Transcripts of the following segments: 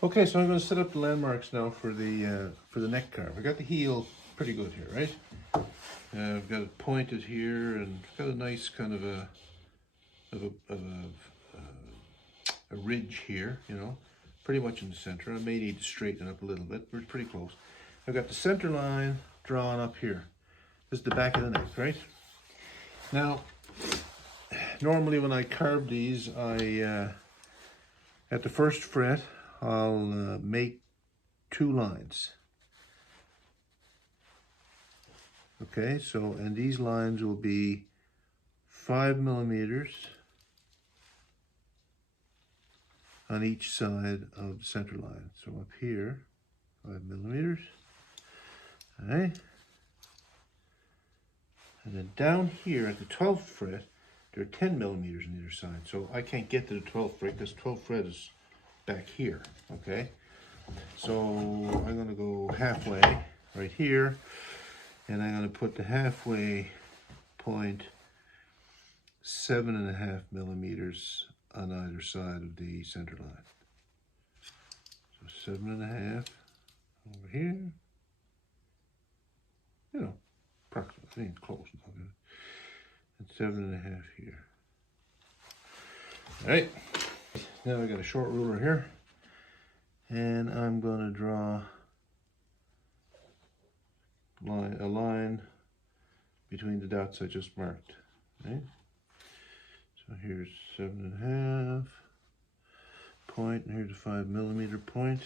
Okay, so I'm going to set up the landmarks now for the neck carve. I got the heel pretty good here, right? I've got it pointed here, and got a nice kind of a ridge here, you know, pretty much in the center. I may need to straighten it up a little bit, but it's pretty close. I've got the center line drawn up here. This is the back of the neck, right? Now, normally when I carve these, at the first fret, I'll make 2 lines. Okay, so, and these lines will be 5 millimeters on each side of the center line. So up here, 5 millimeters. All right. And then down here at the 12th fret, there are 10 millimeters on either side. So I can't get to the 12th fret because 12th fret is back here, okay? So I'm gonna go halfway right here, and I'm gonna put the halfway point 7.5 millimeters on either side of the center line. So 7.5 over here, you know, approximately, I think close. And 7.5 here. All right, now I got a short ruler here, and I'm gonna draw a line between the dots I just marked. Right? So here's 7.5 point, and here's a 5 millimeter point.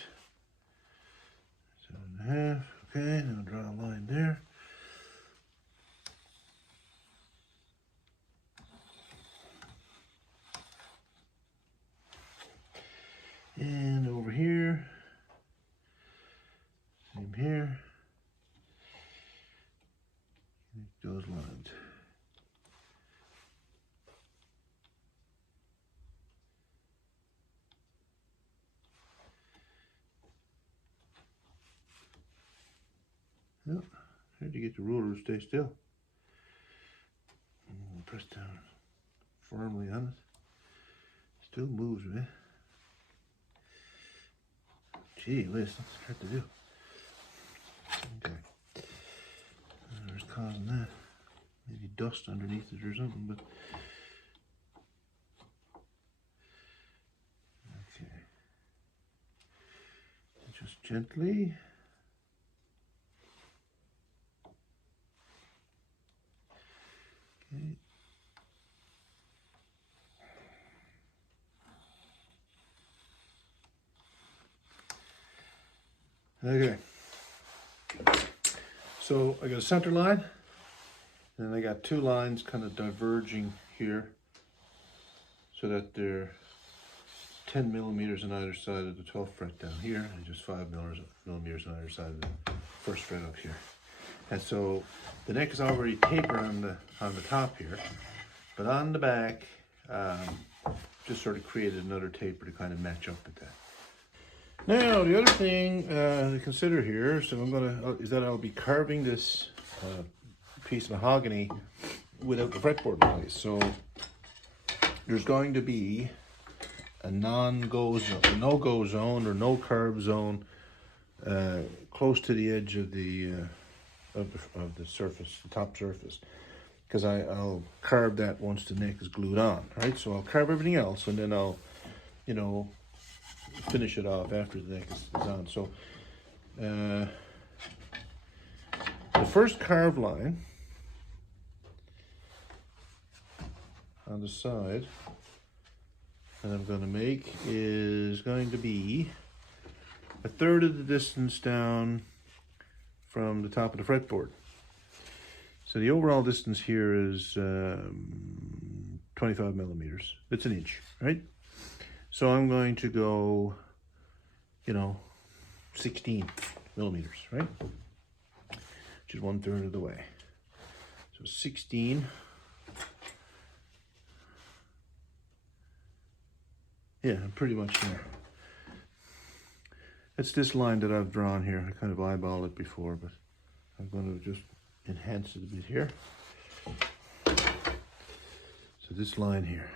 7.5. Okay, now draw a line there. And over here, same here. Make those lines. Yep, hard to get the ruler to stay still. Press down firmly on it. Still moves, man. Gee whiz, that's hard to do. Okay. What's causing that? Maybe dust underneath it or something, but okay. Just gently. Okay. Okay. So I got a center line, and I got 2 lines kind of diverging here so that they're 10 millimeters on either side of the 12th fret down here, and just 5 millimeters on either side of the first fret up here. And so the neck is already tapered on the top here, but on the back, just sort of created another taper to kind of match up with that. Now the other thing to consider here, so is that I'll be carving this piece of mahogany without the fretboard in place. So there's going to be a no-go zone or no carve zone close to the edge of the surface, the top surface, because I'll carve that once the neck is glued on, right? So I'll carve everything else, and then I'll, you know, finish it off after the neck is on. So the first carved line on the side that I'm going to make is going to be 1/3 of the distance down from the top of the fretboard. So the overall distance here is 25 millimeters. It's 1 inch, right? So I'm going to go, you know, 16 millimeters, right? Which is 1/3 of the way. So 16. Yeah, I'm pretty much there. It's this line that I've drawn here. I kind of eyeballed it before, but I'm going to just enhance it a bit here. So this line here.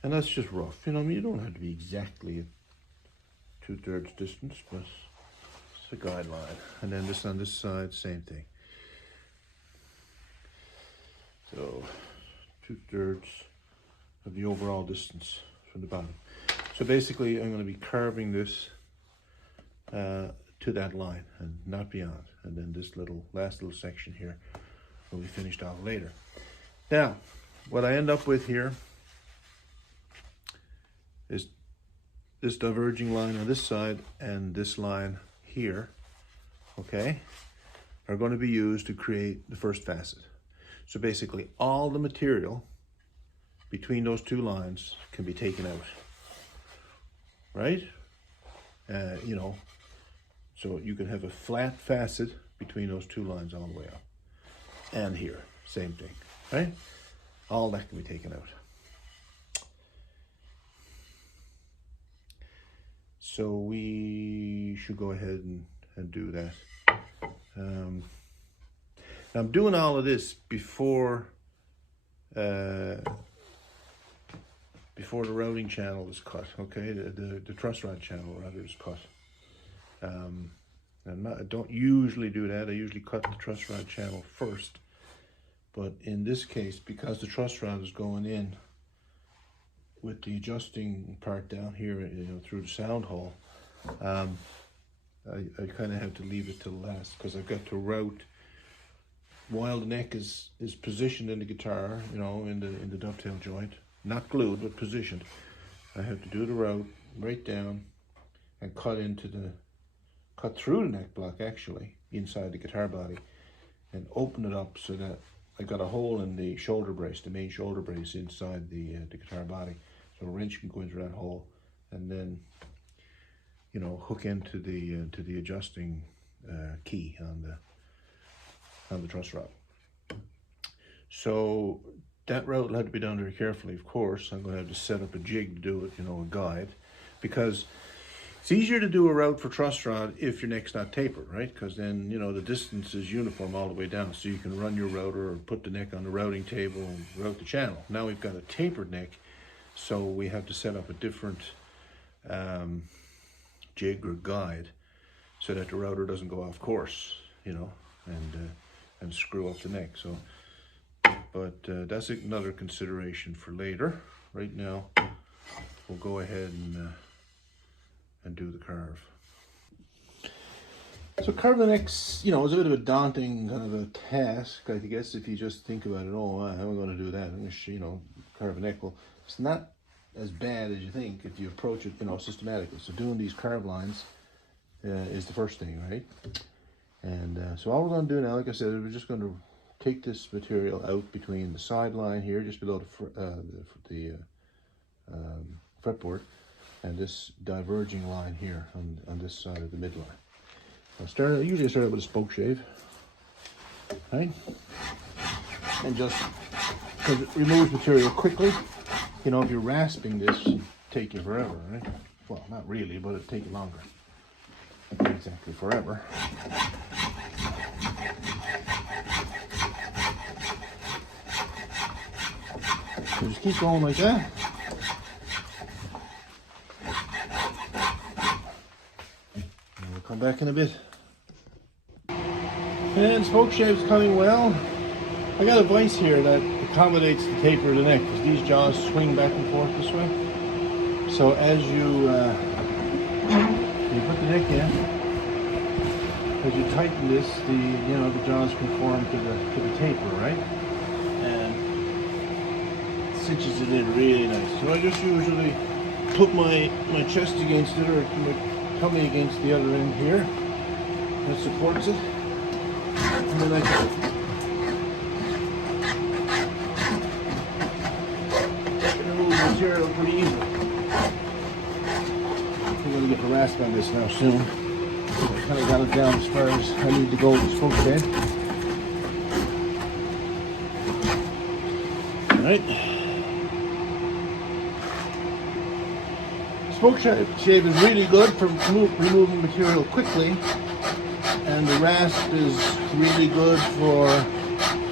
And that's just rough. You know, I mean, you don't have to be exactly 2/3 distance, but it's a guideline. And then this on this side, same thing. So 2/3 of the overall distance from the bottom. So basically I'm going to be carving this to that line and not beyond. And then this last little section here will be finished off later. Now, what I end up with here is this diverging line on this side and this line here, okay, are going to be used to create the first facet. So basically all the material between those two lines can be taken out, right? You know, so you can have a flat facet between those two lines all the way up. And here, same thing, right? All that can be taken out. So we should go ahead and do that. I'm doing all of this before the routing channel is cut, okay? The truss rod channel rather is cut. I don't usually do that. I usually cut the truss rod channel first. But in this case, because the truss rod is going in with the adjusting part down here, you know, through the sound hole, I kind of have to leave it till last because I've got to route while the neck is positioned in the guitar, you know, in the dovetail joint, not glued but positioned. I have to do the route right down and cut through the neck block actually inside the guitar body and open it up so that I got a hole in the shoulder brace, the main shoulder brace inside the guitar body, so a wrench can go into that hole and then, you know, hook into the adjusting key on the truss rod. So that route will have to be done very carefully, of course. I'm going to have to set up a jig to do it, you know, a guide, because it's easier to do a route for truss rod if your neck's not tapered, right? Because then, you know, the distance is uniform all the way down, so you can run your router or put the neck on the routing table and route the channel. Now we've got a tapered neck, so we have to set up a different jig or guide so that the router doesn't go off course, you know, and screw up the neck. So, but that's another consideration for later. Right now, we'll go ahead and do the carve. So carve the neck's, you know, is a bit of a daunting kind of a task, I guess, if you just think about it. Oh, how am I going to do that? I'm going to, you know, carve a neck. Well, it's not as bad as you think if you approach it, you know, systematically. So doing these carve lines is the first thing, right? And so all we're going to do now, like I said, we're just going to take this material out between the side line here, just below the fretboard, and this diverging line here on this side of the midline. I usually start out with a spoke shave, right? And just because it removes material quickly. You know, if you're rasping this, it'd take you forever, right? Well, not really, but it'd take you longer. Not exactly forever. So just keep going like that. And we'll come back in a bit. And spoke shave's coming well. I got a vise here that accommodates the taper of the neck because these jaws swing back and forth this way. So as you put the neck in, as you tighten this, the jaws conform to the taper, right? And it cinches it in really nice. So I just usually put my chest against it or my tummy against the other end here that supports it, and then I can material pretty easily. I'm going to get the rasp on this now soon. I kind of got it down as far as I need to go with the spoke shave. Alright. Spoke shave is really good for removing material quickly, and the rasp is really good for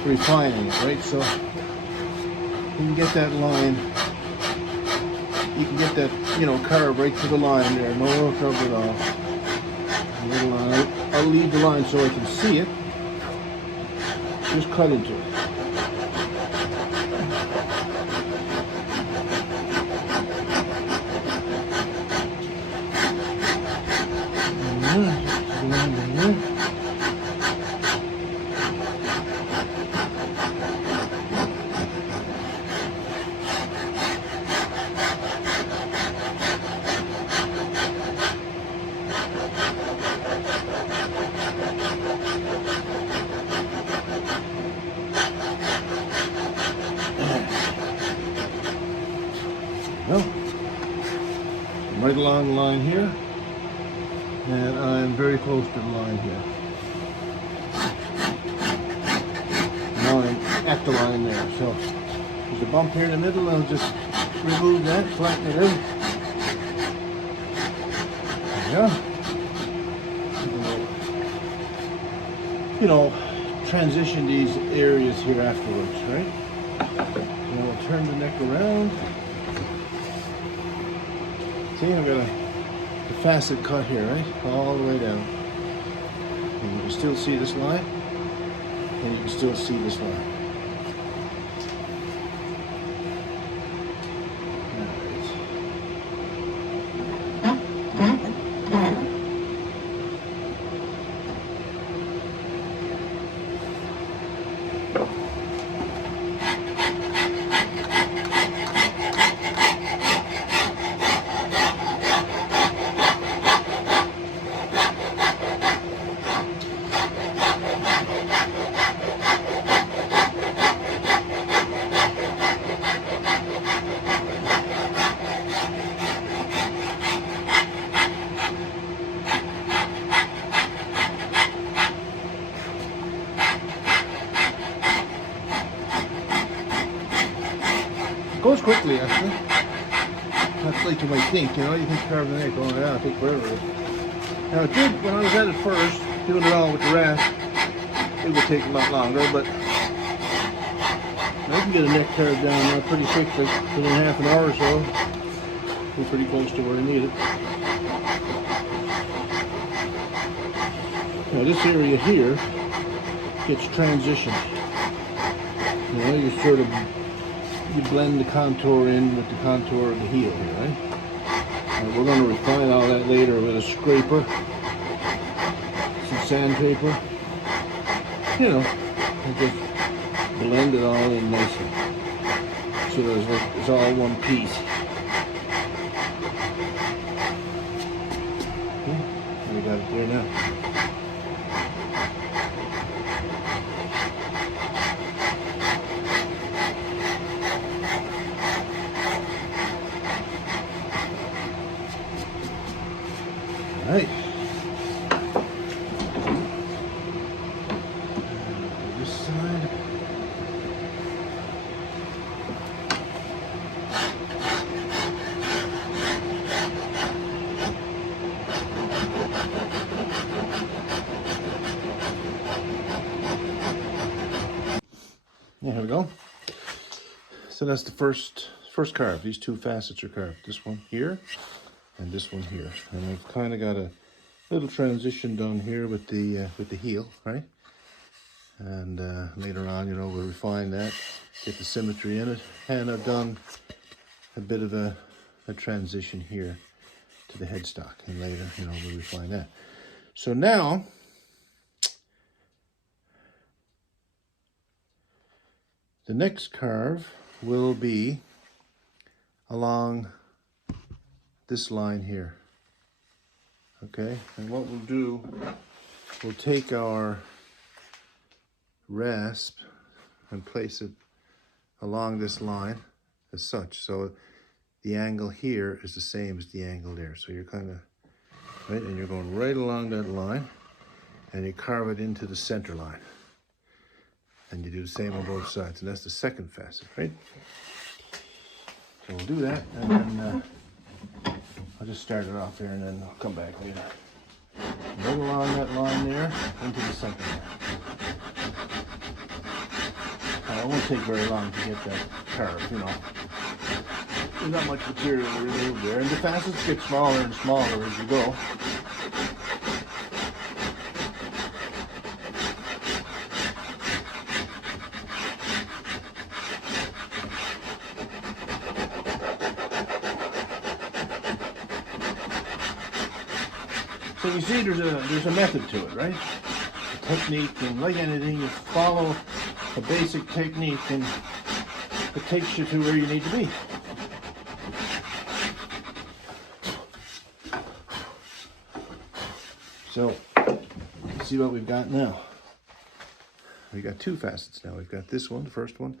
refining it, right? So you can get that line you can get that, you know, carve right to the line there. No trouble at all. Little line. I'll leave the line so I can see it. Just cut into it. Well, I'm right along the line here, and I'm very close to the line here. Now I'm at the line there, so there's a bump here in the middle. I'll just remove that, flatten it out. There we go. You know, transition these areas here afterwards, right? And I'll turn the neck around. See, I've got a facet cut here, right? All the way down. And you can still see this line, and you can still see this line. It goes quickly, actually. Not like you might think, you know, you think carving the neck going down, take forever. Now it did, when I was at it first, doing it all with the rasp, it would take a lot longer, but I can get a neck carved down now pretty quickly. Within half an hour or so, we're pretty close to where I need it. Now this area here gets transitioned. You know, you sort of blend the contour in with the contour of the heel here, right? And we're going to refine all that later with a scraper, some sandpaper, you know, and just blend it all in nicely so that it's all one piece. Okay, we got it there now. Right. This side. Yeah, here we go. So that's the first carve. These two facets are carved. This one here and this one here. And I've kind of got a little transition done here with the heel, right? And later on, you know, we'll refine that, get the symmetry in it. And I've done a bit of a transition here to the headstock. And later, you know, we'll refine that. So now, the next carve will be along this line here. Okay, and what we'll do, we'll take our rasp and place it along this line as such. So the angle here is the same as the angle there. So you're kind of, right, and you're going right along that line and you carve it into the center line. And you do the same on both sides. And that's the second facet, right? So we'll do that, and then I'll just start it off here and then I'll come back later. Right along that line there, into the center line. It won't take very long to get that carved, you know. there's not much material really there, and the facets get smaller and smaller as you go. So you see there's a method to it, right? A technique, and like anything, you follow a basic technique and it takes you to where you need to be. So, see what we've got now. We've got two facets now. We've got this one, the first one,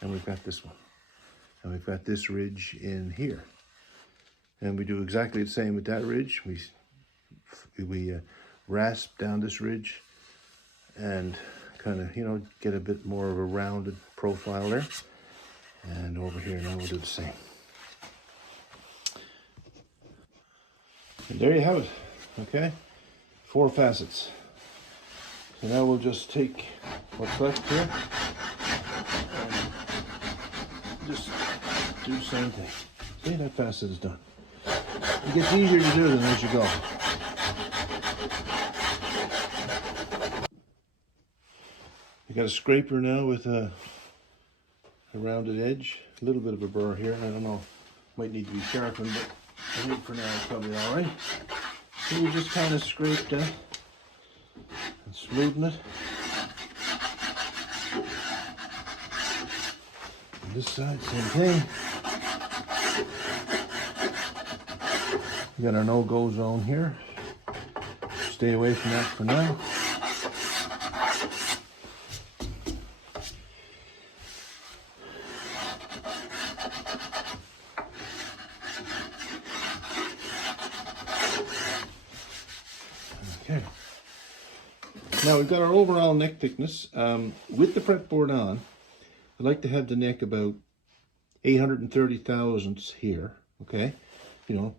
and we've got this one. And we've got this ridge in here. And we do exactly the same with that ridge. We rasp down this ridge and kind of, you know, get a bit more of a rounded profile there. And over here now we'll do the same. And there you have it, okay? 4 facets. So now we'll just take what's left here and just do the same thing. See, that facet is done. It gets easier to do than as you go. You got a scraper now with a rounded edge, a little bit of a burr here. I don't know, might need to be sharpened, but I think for now it's probably all right. So we just kind of scrape that and smoothen it. On this side, same thing. We got our no-go zone here. Stay away from that for now. Okay. Now we've got our overall neck thickness. With the fretboard on, I like to have the neck about 830 thousandths here, okay? You know,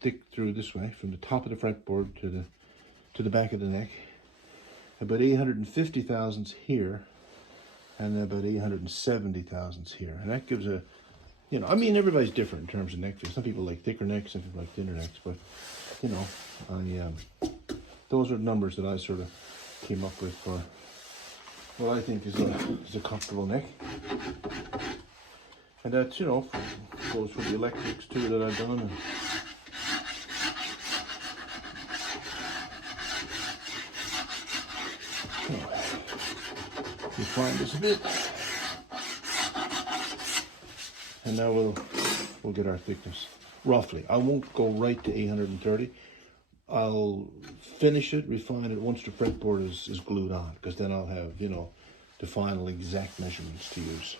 thick through this way, from the top of the fretboard to the back of the neck. About 850 thousandths here, and about 870 thousandths here. And that gives a, you know, I mean, everybody's different in terms of neck thickness. Some people like thicker necks, some people like thinner necks, but, you know, those are numbers that I sort of came up with for what I think is a comfortable neck. And that's, you know, goes for the electrics too that I've done. And refine this a bit. And now we'll get our thickness, roughly. I won't go right to 830. I'll finish it, refine it once the fretboard is glued on, because then I'll have, you know, the final exact measurements to use.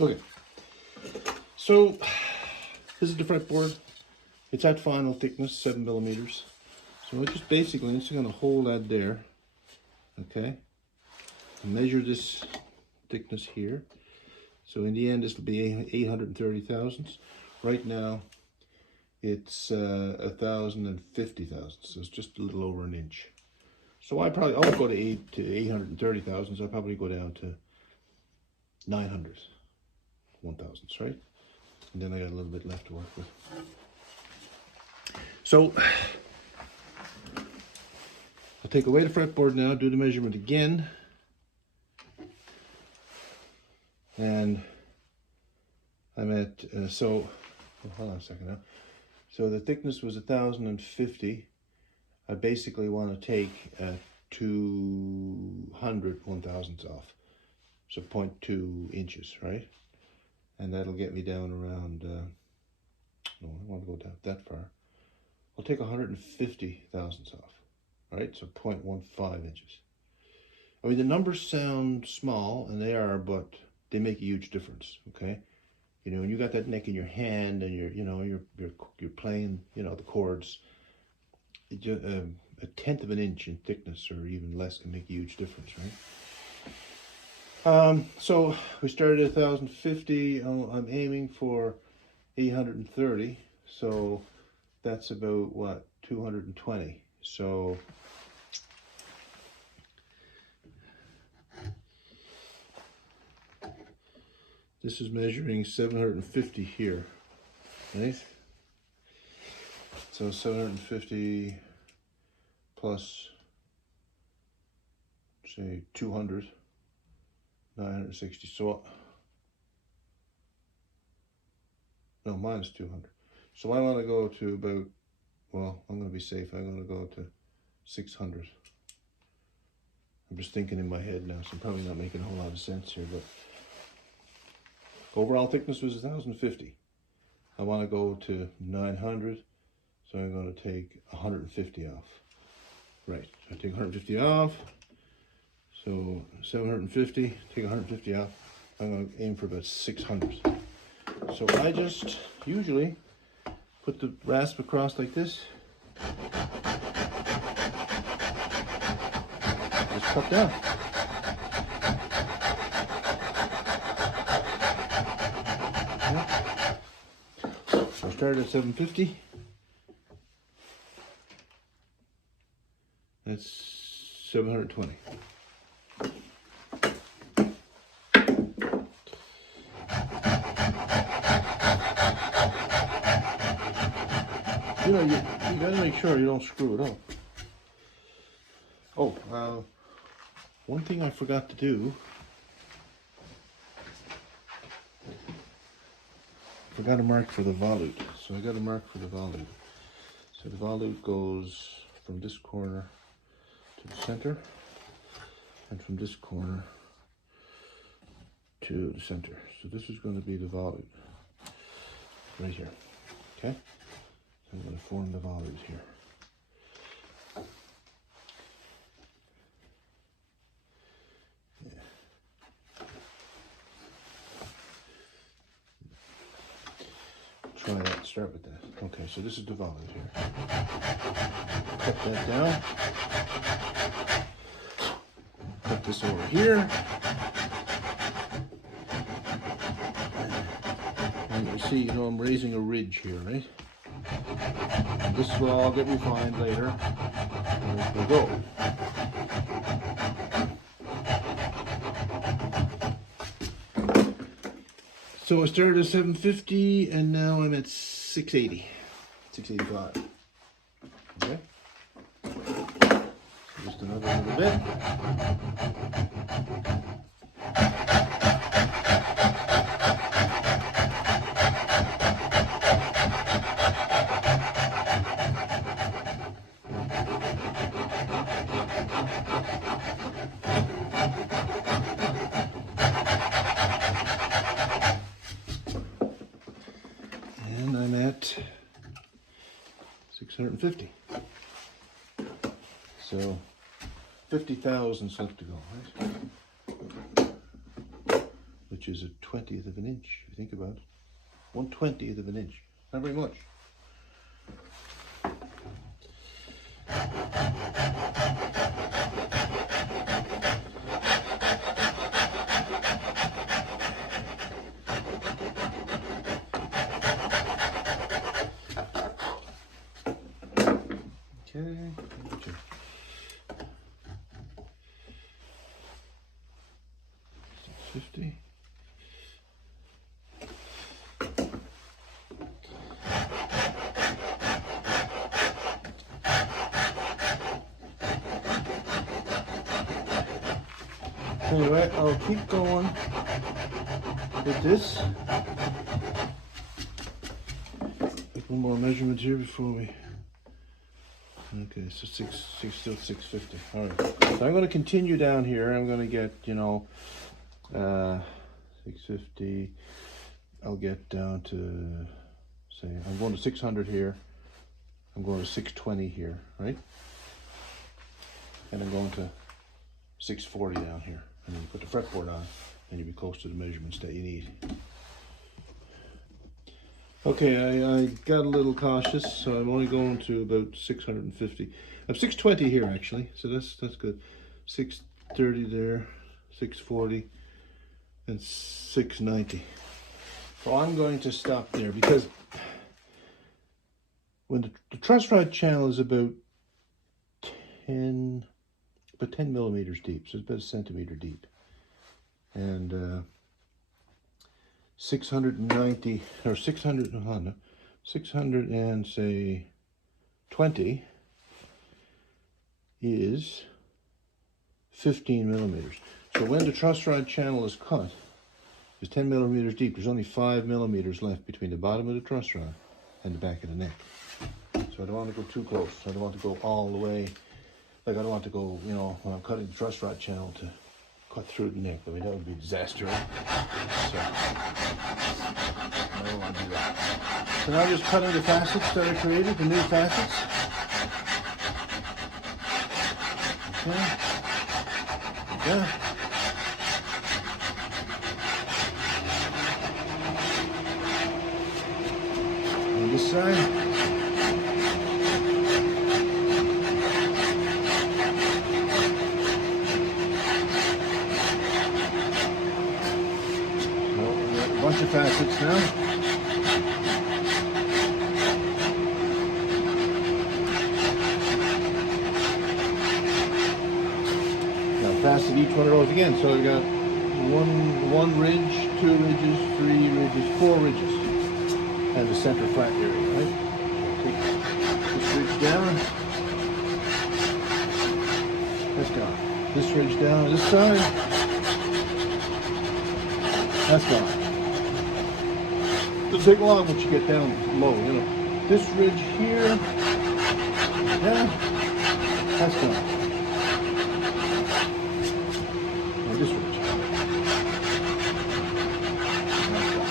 Okay, so this is the fretboard. It's at final thickness, 7 millimeters. So I'm just basically going to hold that there, okay? Measure this thickness here. So in the end, this will be 830 thousandths. Right now, it's 1,050 thousandths, so it's just a little over an inch. So I won't go to 830 thousandths. I'll probably go down to 900 1,000ths, right? And then I got a little bit left to work with. So I'll take away the fretboard now, do the measurement again, and I'm at hold on a second now. So the thickness was 1,050. I basically want to take 200 1,000ths off, so 0.2 inches, right? And that'll get me down around, no, I don't want to go down that far. I'll take 150 thousandths off, right? So 0.15 inches. I mean, the numbers sound small, and they are, but they make a huge difference, okay? You know, when you got that neck in your hand and you're playing, you know, the chords, a tenth of an inch in thickness or even less can make a huge difference, right? So we started at 1,050. I'm aiming for 830. So that's about what, 220. So This is measuring 750 here, right? So 750 plus, say, 200, 960. So, no, minus 200. So I want to go to about, well, I'm going to be safe. I'm going to go to 600. I'm just thinking in my head now, so I'm probably not making a whole lot of sense here, but overall thickness was 1,050. I want to go to 900, so I'm going to take 150 off. Right, so I take 150 off, so 750, take 150 off. I'm going to aim for about 600. So I just usually put the rasp across like this. Just cut down. So I started at 750. That's 720. You know, you gotta make sure you don't screw it up. Oh, one thing I forgot to do. Forgot to mark for the volute. So I got to mark for the volute. So the volute goes from this corner to the center, and from this corner to the center. So this is going to be the volute right here. Okay, so I'm going to form the volute here. Try that. Start with that. Okay, so this is the volute here. Cut that down. Put this over here. And you see, you know, I'm raising a ridge here, right? And this will all get refined later. And we'll go. So I started at 750 and now I'm at 680, 685. Okay. Just another little bit. And I'm at 650. So 50 thousandths left to go, right? Which is a 20th of an inch, if you think about it. 1/20th of an inch. Not very much. Okay. 50. Anyway, I'll keep going with this. Take one more measurement here before we. Okay, so still 650. All right. So I'm going to continue down here. I'm going to get, 650. I'll get down to, say, I'm going to 600 here. I'm going to 620 here, right? And I'm going to 640 down here. And then you put the fretboard on, and you'll be close to the measurements that you need. Okay, I got a little cautious, so I'm only going to about 650. I'm 620 here actually, so that's good. 630 there, 640, and 690. So I'm going to stop there because when the Truss Rod Channel is about 10 millimeters deep, so it's about a centimeter deep, and 690 or 600 and say 20 is 15 millimeters. So when the truss rod channel is cut, is 10 millimeters deep. There's only 5 millimeters left between the bottom of the truss rod and the back of the neck. So I don't want to go too close. I don't want to go all the way. Like I don't want to go, you know, when I'm cutting the truss rod channel to cut through the neck. I mean, that would be a disaster. Right? So I don't want to do that. So now I'm just cutting the facets that I created, the new facets. Okay. Yeah. On this side. Bunch of facets now. Now facet each one of those again. So we got one ridge, 2 ridges, 3 ridges, 4 ridges, and the center flat area. Right. Take this ridge down. That's gone. This ridge down on this side. That's gone. It'll take long once you get down low, you know. This ridge here, yeah, that's gone. And this ridge, that's gone.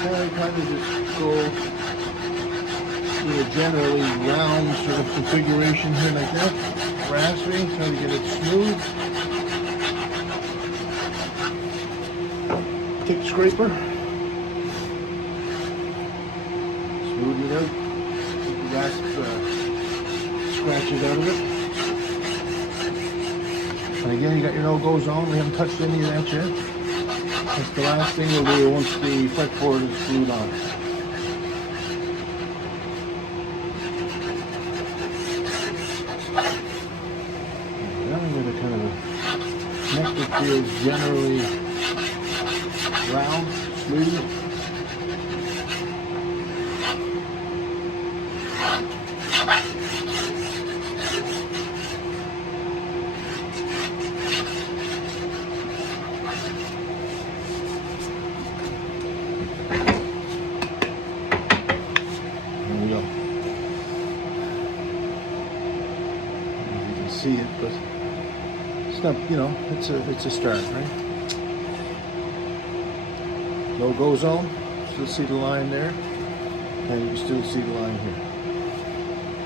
And I kind of just go to a generally round sort of configuration here like that. Raspy, try to get it smooth. Take the scraper. Smooth it out, keep the last scratches out of it. And again, you got your no-go zone. We haven't touched any of that yet. That's the last thing we'll do once the fretboard is glued on. Now I'm going to kind of a neck that feels generally round, smooth. See it, but it's not, you know, it's a start, right? No-go zone, still see the line there, and you can still see the line here.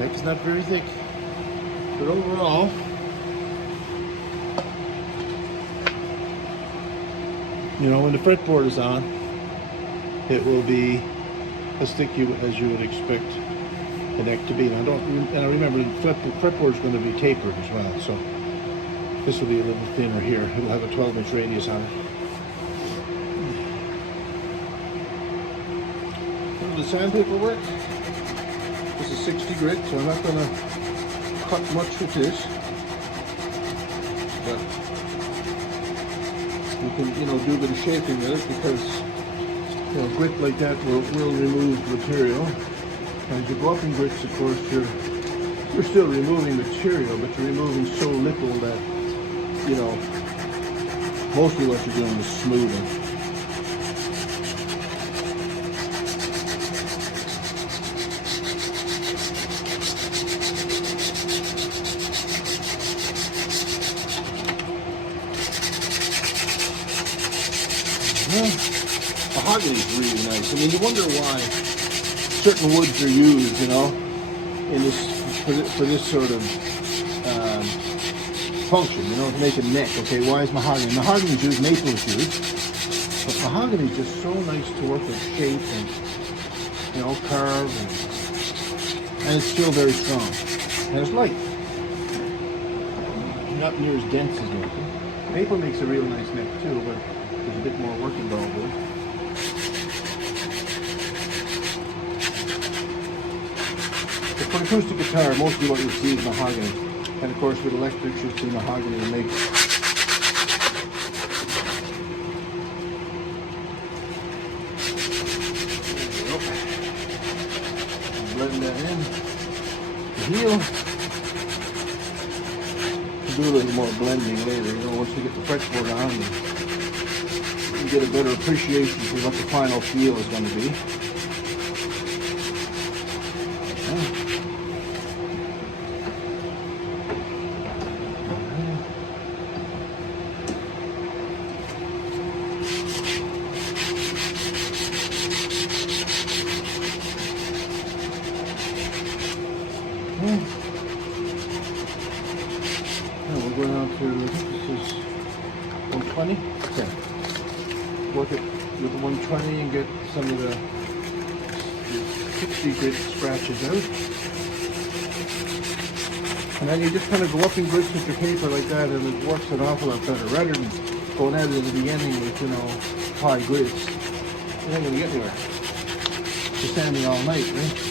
Neck is not very thick, but overall, you know, when the fretboard is on, it will be as thick as you would expect the neck to be. And I remember the fretboard is going to be tapered as well, so this will be a little thinner here. It will have a 12-inch radius on it. The sandpaper work. This is 60 grit, so I'm not going to cut much with this. But you can, you know, do a bit of shaping with it because, you know, grit like that will remove material. As you go up in grits, of course, you're still removing material, but you're removing so little that, you know, mostly what you're doing is smoothing. Well, mahogany is really nice. I mean, you wonder why certain woods are used, you know, in this for this sort of function, you know, to make a neck. Okay, why is mahogany? Mahogany is used, maple is used, but mahogany is just so nice to work with shape and, you know, curve, and it's still very strong. And it's light, not near as dense as maple. Maple makes a real nice neck too, but there's a bit more work involved with it. For an acoustic guitar, mostly what you'll see is mahogany. And of course with electrics you'll see mahogany and maple. in the heel. We'll do a little more blending later, you know, once we get the fretboard on, and you get a better appreciation for what the final feel is going to be. We're going on to, this is 120. Okay. Work it with 120 and get some of the 60 grit scratches out. And then you just kind of go up in grits with your paper like that, and it works an awful lot better. Rather than going at it in the beginning with, you know, high grits, you're not going to get anywhere. You're sanding all night, right?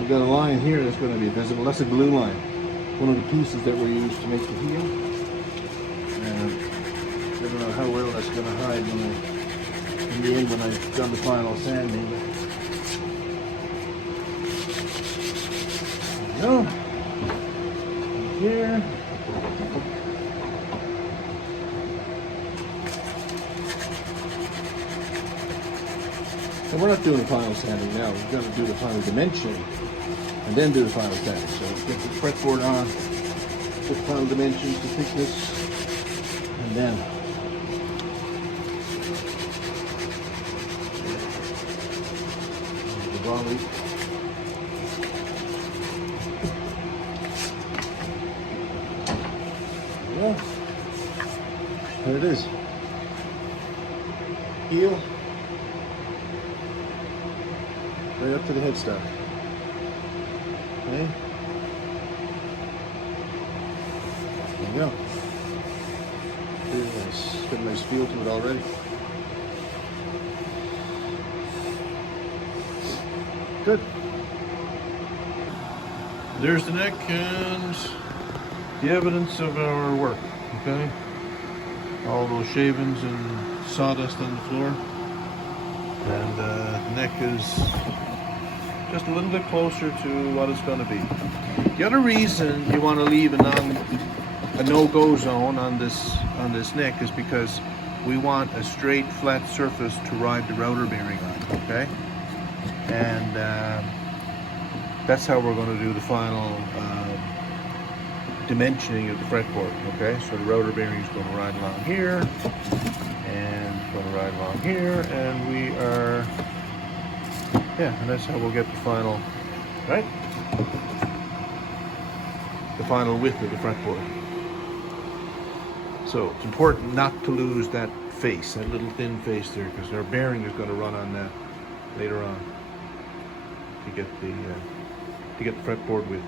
We've got a line here that's going to be visible. That's a glue line. One of the pieces that were used to make the heel. And I don't know how well that's going to hide in the end when I've done the final sanding. There we go. Here. And we're not doing the final sanding now. We're going to do the final dimensioning and then do the final sanding. So get the fretboard on, get the final dimensions, the thickness, and then the volley. Yeah, there it is. Heel. Right up to the headstock. Okay. There you go. Very nice. Got a nice feel to it already. Good. There's the neck and the evidence of our work. Okay. All those shavings and sawdust on the floor. And the neck is just a little bit closer to what it's going to be. The other reason you want to leave a no-go zone on this neck is because we want a straight, flat surface to ride the rotor bearing on. Okay, and that's how we're going to do the final dimensioning of the fretboard. Okay, so the rotor bearing is going to ride along here, and it's going to ride along here, and we are. Yeah, and that's how we'll get the final, right? The final width of the fretboard. So it's important not to lose that face, that little thin face there, because our bearing is going to run on that later on to get the fretboard width.